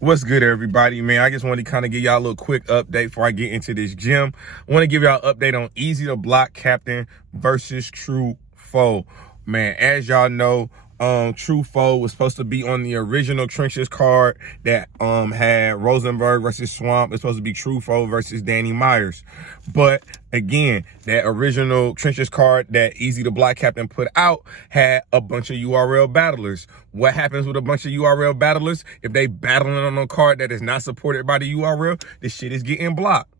What's good, everybody, man? I just want to kind of give y'all a little quick update before I get into this gym. I want to give y'all an update on EAZY the Block Captain versus True Foe. Man, as y'all know, True Foe was supposed to be on the original Trenches card that had Rosenberg versus Swamp. It's supposed to be True Foe versus Danny Myers. But again, that original Trenches card that EAZY the Block Captain put out had a bunch of URL battlers. What happens with a bunch of URL battlers? If they battling on a card that is not supported by the URL, this shit is getting blocked.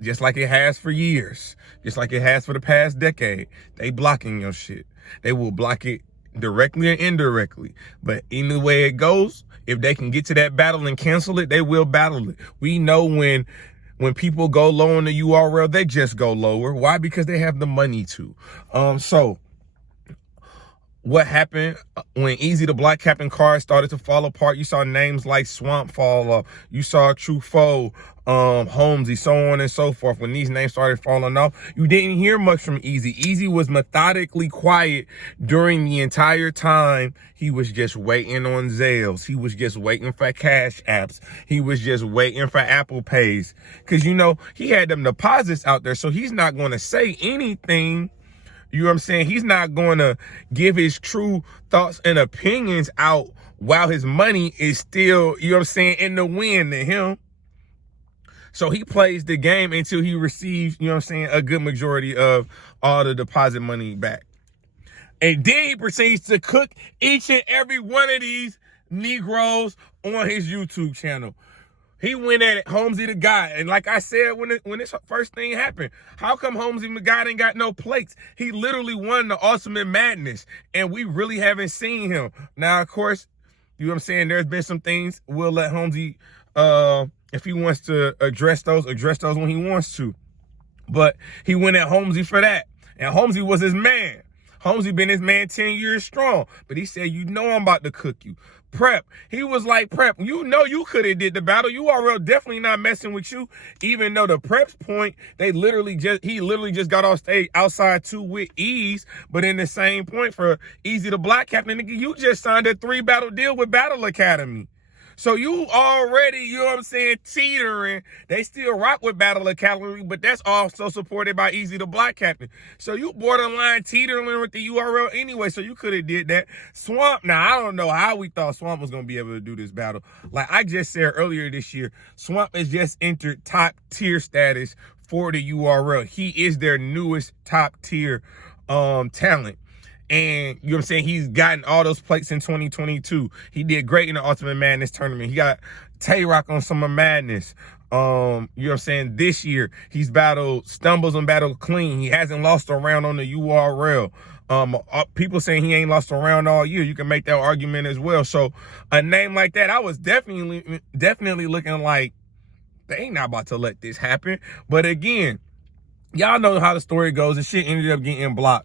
Just like it has for years. Just like it has for the past decade. They blocking your shit. They will block it directly or indirectly. But any way it goes, if they can get to that battle and cancel it, they will battle it. We know when people go low on the URL, they just go lower. Why? Because they have the money to. So what happened when EAZY the Block Captain card started to fall apart? You saw names like Swamp fall off. You saw True Foe, Holmesy, so on and so forth. When these names started falling off, you didn't hear much from EAZY. EAZY was methodically quiet during the entire time. He was just waiting on Zales. He was just waiting for Cash Apps. He was just waiting for Apple Pays. Because, you know, he had them deposits out there, so he's not going to say anything. You know what I'm saying? He's not going to give his true thoughts and opinions out while his money is still, you know what I'm saying, in the wind to him. So he plays the game until he receives, you know what I'm saying, a good majority of all the deposit money back. And then he proceeds to cook each and every one of these Negroes on his YouTube channel. He went at it, Holmesy the guy. And like I said when this first thing happened, how come Holmesy the guy ain't got no plates? He literally won the Ultimate Madness, and we really haven't seen him. Now, of course, you know what I'm saying, there's been some things. We'll let Holmesy, if he wants to address those when he wants to. But he went at Holmesy for that. And Holmesy was his man. Holmesy been his man 10 years strong. But he said, you know I'm about to cook you. Prep. He was like, Prep, you know you could have did the battle. URL definitely not messing with you. Even though the Prep's point, he literally just got off stage outside 2 with Ease. But in the same point for EAZY the Block Captain, nigga, you just signed a 3-battle deal with Battle Academy. So you already, you know what I'm saying, teetering. They still rock with Battle Academy, but that's also supported by EAZY the Block Captain. So you borderline teetering with the URL anyway, so you could have did that. Swamp, now I don't know how we thought Swamp was going to be able to do this battle. Like I just said earlier this year, Swamp has just entered top tier status for the URL. He is their newest top tier talent. And you know what I'm saying? He's gotten all those plates in 2022. He did great in the Ultimate Madness tournament. He got Tay-Rock on Summer Madness. You know what I'm saying? This year, he's battled Stumbles and battled Clean. He hasn't lost a round on the URL. People saying he ain't lost a round all year. You can make that argument as well. So a name like that, I was definitely looking like they ain't not about to let this happen. But again, y'all know how the story goes. The shit ended up getting blocked.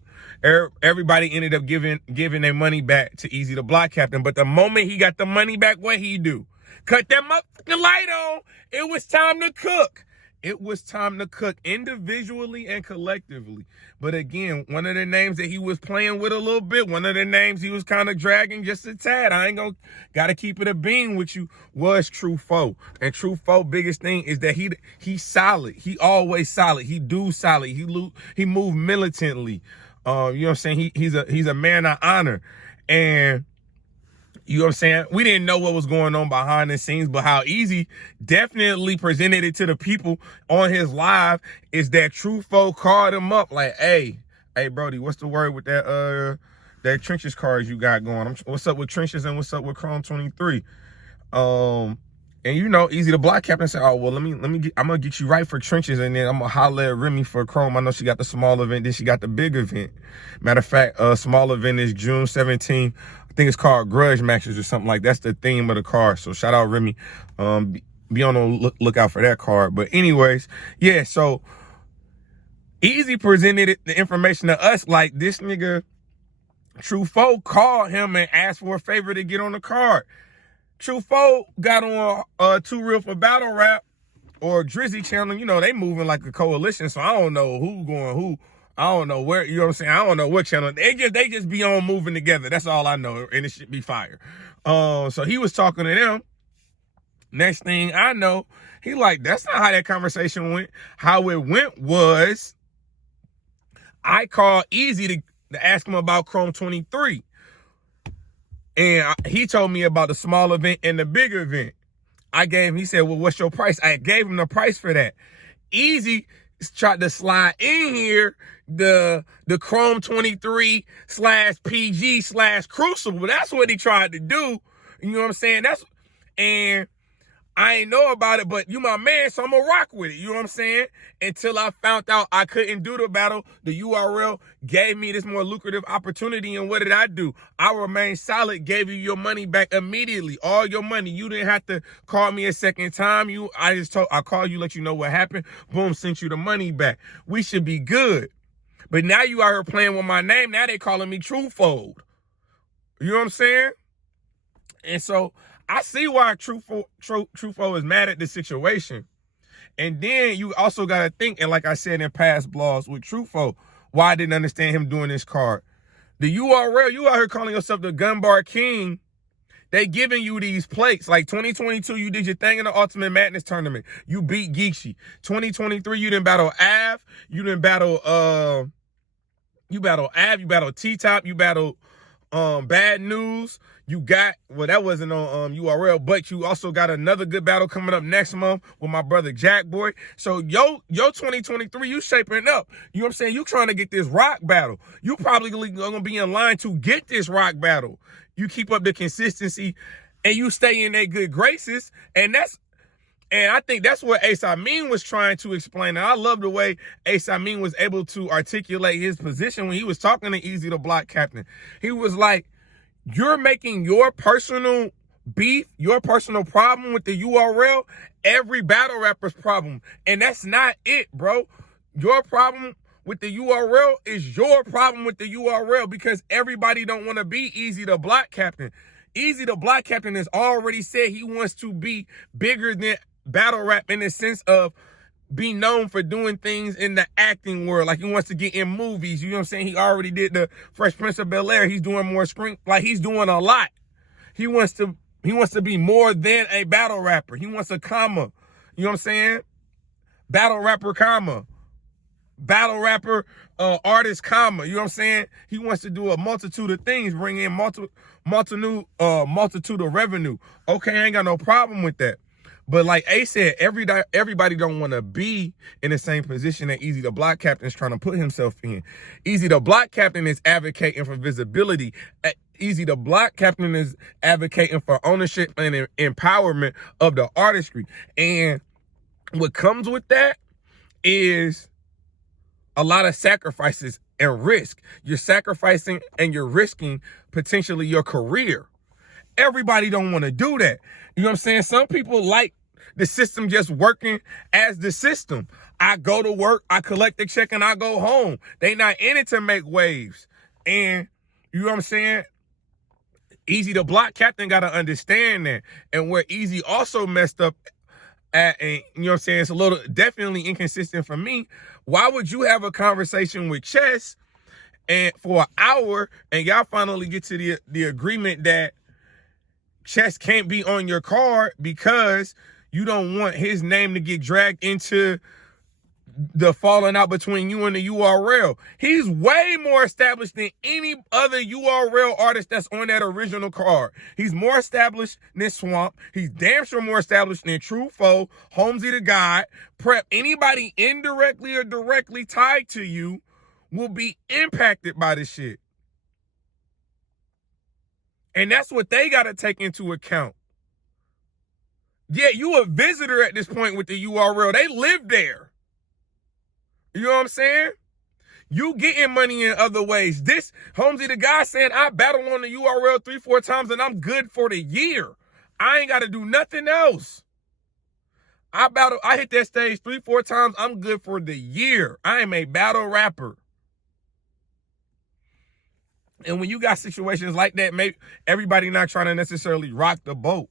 Everybody ended up giving their money back to EAZY the Block Captain. But the moment he got the money back, what he do? Cut that motherfucking light on. It was time to cook. It was time to cook individually and collectively. But again, one of the names that he was playing with a little bit, one of the names he was kind of dragging just a tad, I ain't gonna, gotta keep it a bean with you, was True Foe. And True Foe biggest thing is that he's solid. He always solid. He do solid. He move militantly. You know what I'm saying? He's a man of honor. And you know what I'm saying? We didn't know what was going on behind the scenes, but how EAZY definitely presented it to the people on his live is that True Foe called him up like, hey Brody, what's the word with that Trenches cards you got going? What's up with Trenches and what's up with Chrome 23? And you know, EAZY the Block Captain said, oh, well, I'm gonna get you right for Trenches, and then I'm gonna holler at Remy for Chrome. I know she got the small event, then she got the big event. Matter of fact, small event is June 17th. I think it's called Grudge Matches or something like that. That's the theme of the card. So shout out Remy. Be on the lookout for that card. But anyways, yeah, so EAZY presented the information to us like this nigga True Foe called him and asked for a favor to get on the card. True Foe got on Too Real for Battle Rap or Drizzy channel. You know, they moving like a coalition, so I don't know who going who. I don't know where, you know what I'm saying? I don't know what channel. They just be on moving together. That's all I know, and it should be fire. So he was talking to them, Next thing I know, he like, that's not how that conversation went. How it went was, I called EAZY to ask him about Chrome 23. And he told me about the small event and the big event. He said, well, what's your price? I gave him the price for that. EAZY tried to slide in here the Chrome 23 /PG /Crucible. That's what he tried to do. You know what I'm saying? And I ain't know about it, but you my man, so I'm gonna rock with it. You know what I'm saying? Until I found out I couldn't do the battle, the URL gave me this more lucrative opportunity. And what did I do? I remained solid, gave you your money back immediately, all your money. You didn't have to call me a second time. I called you, let you know what happened. Boom, sent you the money back. We should be good. But now you out here playing with my name. Now they calling me TrueFold. You know what I'm saying? And so I see why TrueFold is mad at this situation. And then you also got to think, and like I said in past blogs with TrueFold, why I didn't understand him doing this card. The URL, you out here calling yourself the Gun Bar King. They giving you these plates. Like 2022, you did your thing in the Ultimate Madness tournament. You beat Geeksy. 2023, you didn't battle Av. You didn't battle Av, you battled T-Top, you battled Bad News. You got, well, that wasn't on URL, but you also got another good battle coming up next month with my brother Jack Boy. So yo 2023, you shaping up. You know what I'm saying? You trying to get this rock battle. You probably gonna be in line to get this rock battle. You keep up the consistency and you stay in their good graces. And I think that's what Ace Amin was trying to explain. And I love the way Ace Amin was able to articulate his position when he was talking to EAZY, the block captain. He was like, you're making your personal beef, your personal problem with the URL, every battle rapper's problem. And that's not it, bro. Your problem with the URL is your problem with the URL, because everybody don't want to be EAZY, the block captain. EAZY, the block captain, has already said he wants to be bigger than battle rap in the sense of be known for doing things in the acting world. Like he wants to get in movies. You know what I'm saying? He already did the Fresh Prince of Bel-Air. He's doing more screen. Like he's doing a lot. He wants to be more than a battle rapper. He wants a comma. You know what I'm saying? Battle rapper, comma. Battle rapper, artist, comma. You know what I'm saying? He wants to do a multitude of things, bring in multitude of revenue. Okay, I ain't got no problem with that. But like Ace said, everybody don't want to be in the same position that EAZY, the block captain, is trying to put himself in. EAZY, the block captain, is advocating for visibility. EAZY, the block captain, is advocating for ownership and empowerment of the artistry. And what comes with that is a lot of sacrifices and risk. You're sacrificing and you're risking potentially your career. Everybody don't want to do that. You know what I'm saying? Some people like the system just working as the system. I go to work, I collect the check, and I go home. They not in it to make waves. And you know what I'm saying? EAZY, the block captain, got to understand that. And where EAZY also messed up at, and you know what I'm saying, it's a little definitely inconsistent for me. Why would you have a conversation with Chess and for an hour and y'all finally get to the agreement that Chess can't be on your card because you don't want his name to get dragged into the falling out between you and the URL? He's way more established than any other URL artist that's on that original card. He's more established than Swamp. He's damn sure more established than TrueFold, Holmesy the God, Prep. Anybody indirectly or directly tied to you will be impacted by this shit. And that's what they got to take into account. Yeah, you a visitor at this point with the URL. They live there. You know what I'm saying? You getting money in other ways. This, Holmesy the guy saying, I battle on the URL 3-4 times and I'm good for the year. I ain't got to do nothing else. I hit that stage 3-4 times. I'm good for the year. I am a battle rapper. And when you got situations like that, maybe everybody not trying to necessarily rock the boat.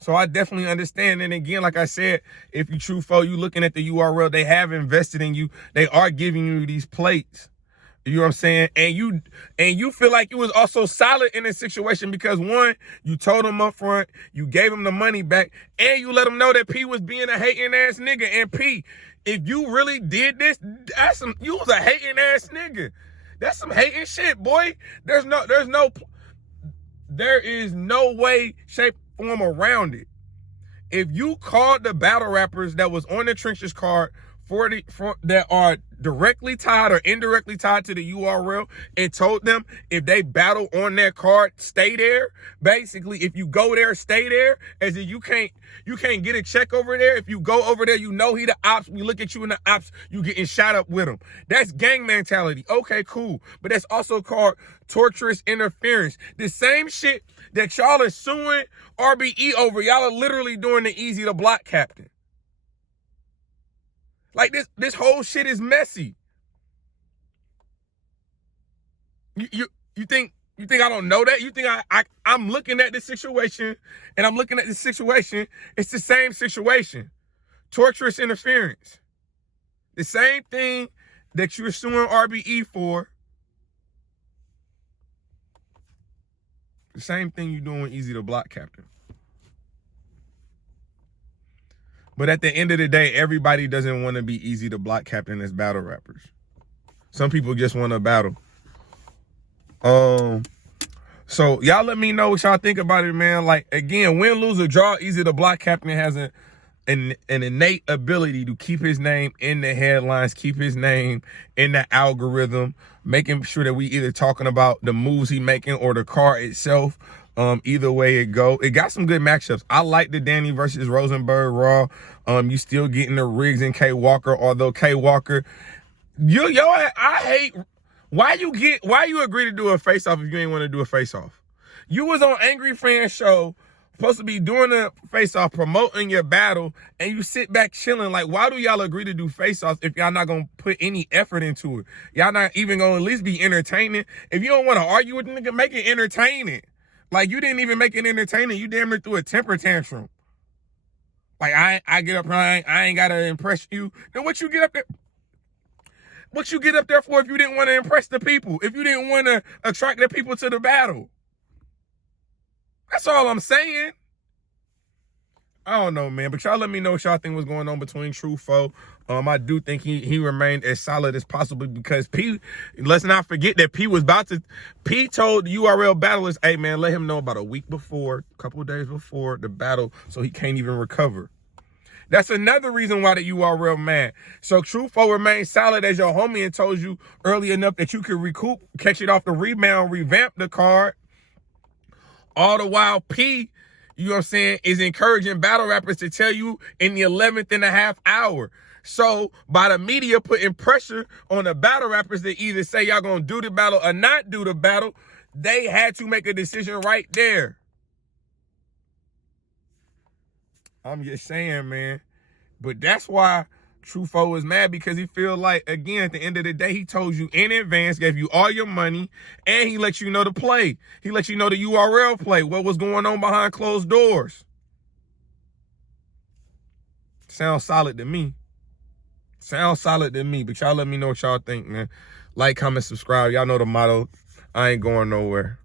So I definitely understand. And again, like I said, if you TrueFold, you looking at the URL, they have invested in you. They are giving you these plates. You know what I'm saying? And you feel like you was also solid in this situation because one, you told him up front, you gave him the money back, and you let him know that P was being a hating ass nigga. And P, if you really did this, you was a hating ass nigga. That's some hating shit, boy. There is no way, shape, form around it. If you called the battle rappers that was on the Trenches card that are directly tied or indirectly tied to the URL and told them if they battle on that card, stay there. Basically, if you go there, stay there. As if you can't get a check over there. If you go over there, you know he the ops. We look at you in the ops, you getting shot up with him. That's gang mentality. Okay, cool. But that's also called torturous interference. The same shit that y'all are suing RBE over, y'all are literally doing the EAZY the Block captain. Like this whole shit is messy. You think I don't know that? You think I'm looking at this situation and I'm looking at this situation, it's the same situation. Torturous interference. The same thing that you're suing RBE for. The same thing you're doing EAZY the Block captain. But at the end of the day, everybody doesn't want to be EAZY the Block captain as battle rappers. Some people just want to battle. So y'all let me know what y'all think about it, man. Like, again, win, lose, or draw, EAZY the Block captain has an innate ability to keep his name in the headlines, keep his name in the algorithm, making sure that we either talking about the moves he making or the car itself. Either way it go, it got some good matchups. I like the Danny versus Rosenberg Raw. You still getting the Riggs and K Walker, although K Walker, I hate why you agree to do a face off if you ain't want to do a face off. You was on Angry Fan show, supposed to be doing a face off, promoting your battle, and you sit back chilling. Like, why do y'all agree to do face offs if y'all not gonna put any effort into it? Y'all not even gonna at least be entertaining. If you don't want to argue with the nigga, make it entertaining. Like, you didn't even make it entertaining. You damn near threw a temper tantrum. Like, I get up here, I ain't gotta impress you. Then what you get up there? What you get up there for if you didn't want to impress the people? If you didn't want to attract the people to the battle? That's all I'm saying. I don't know, man. But y'all let me know what y'all think was going on between True Foe. I do think he remained as solid as possible because P, let's not forget that P told the URL battlers, hey man, let him know about a week before, a couple of days before the battle, so he can't even recover. That's another reason why the URL mad. So True Foe remained solid as your homie and told you early enough that you could recoup, catch it off the rebound, revamp the card. All the while P, you know what I'm saying, is encouraging battle rappers to tell you in the 11th and a half hour. So by the media putting pressure on the battle rappers to either say y'all gonna do the battle or not do the battle, they had to make a decision right there. I'm just saying, man. But that's why True Foe is mad, because he feel like, again, at the end of the day, he told you in advance, gave you all your money, and he let you know the play. He let you know the URL play, what was going on behind closed doors. Sounds solid to me. Sounds solid to me, but y'all let me know what y'all think, man. Like, comment, subscribe. Y'all know the motto. I ain't going nowhere.